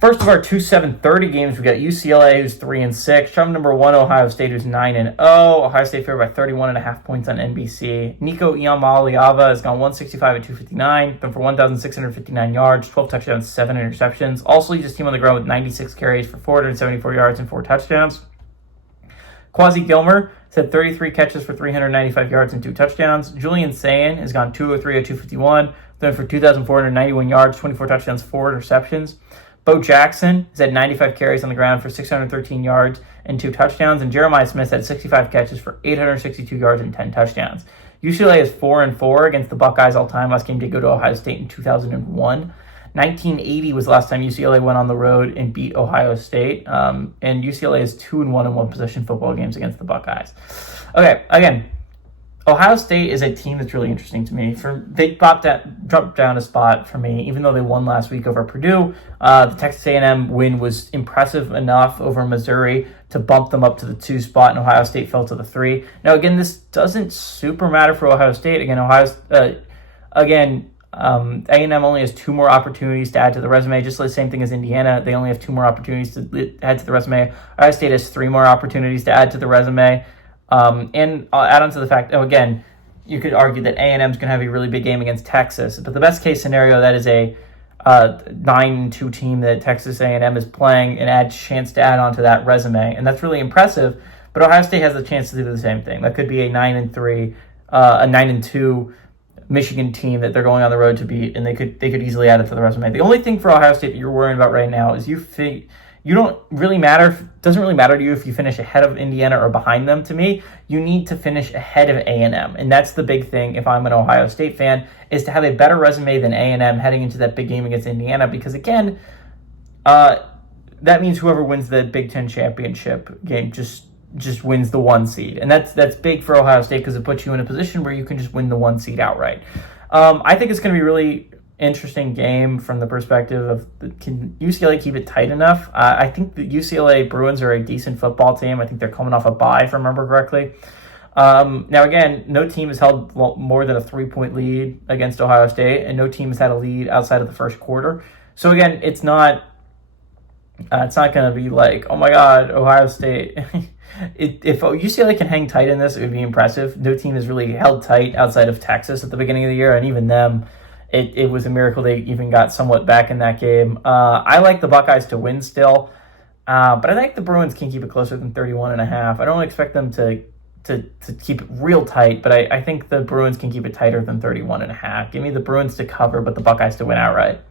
First of our two 7:30 games, we got UCLA, who's 3-6. Trump number 1, Ohio State, who's 9-0. Ohio State favored by 31.5 points on NBC. Nico Iamaleava has gone 165 at 259, thrown for 1,659 yards, 12 touchdowns, 7 interceptions. Also leads his team on the ground with 96 carries for 474 yards and 4 touchdowns. Quasi Gilmer has had 33 catches for 395 yards and 2 touchdowns. Julian Sayin has gone 203 at 251, thrown for 2,491 yards, 24 touchdowns, 4 interceptions. Bo Jackson has had 95 carries on the ground for 613 yards and 2 touchdowns, and Jeremiah Smith had 65 catches for 862 yards and 10 touchdowns. UCLA is 4-4 against the Buckeyes all time. Last game did go to Ohio State in 2001. 1980 was the last time UCLA went on the road and beat Ohio State, and UCLA is 2-1 in one-possession football games against the Buckeyes. Okay, again, Ohio State is a team that's really interesting to me. They dropped down a spot for me, even though they won last week over Purdue. The Texas A&M win was impressive enough over Missouri to bump them up to the 2 spot, and Ohio State fell to the 3. Now, again, this doesn't super matter for Ohio State. Again, A&M only has 2 more opportunities to add to the resume, just the same thing as Indiana. They only have 2 more opportunities to add to the resume. Ohio State has 3 more opportunities to add to the resume. And I'll add on to the fact, again, you could argue that A&M is going to have a really big game against Texas, but the best case scenario, that is a 9-2 team that Texas A&M is playing and add chance to add on to that resume, and that's really impressive. But Ohio State has the chance to do the same thing. That could be a 9-3, a 9-2 Michigan team that they're going on the road to beat, and they could easily add it to the resume. The only thing for Ohio State that you're worrying about right now is you don't really matter. It doesn't really matter to you if you finish ahead of Indiana or behind them. To me, you need to finish ahead of A&M, and that's the big thing. If I'm an Ohio State fan, is to have a better resume than A&M heading into that big game against Indiana. Because again, that means whoever wins the Big Ten championship game just wins the 1 seed, and that's big for Ohio State because it puts you in a position where you can just win the 1 seed outright. I think it's going to be really interesting game from the perspective of can UCLA keep it tight enough? I think the UCLA Bruins are a decent football team. I think they're coming off a bye, if I remember correctly. Now, again, no team has held more than a 3-point lead against Ohio State, and no team has had a lead outside of the first quarter. So, again, it's not going to be like, oh, my God, Ohio State. If UCLA can hang tight in this, it would be impressive. No team has really held tight outside of Texas at the beginning of the year, and even them, it was a miracle they even got somewhat back in that game. I like the Buckeyes to win still, but I think the Bruins can keep it closer than 31.5. I don't expect them to keep it real tight, but I think the Bruins can keep it tighter than 31.5. Give me the Bruins to cover, but the Buckeyes to win outright.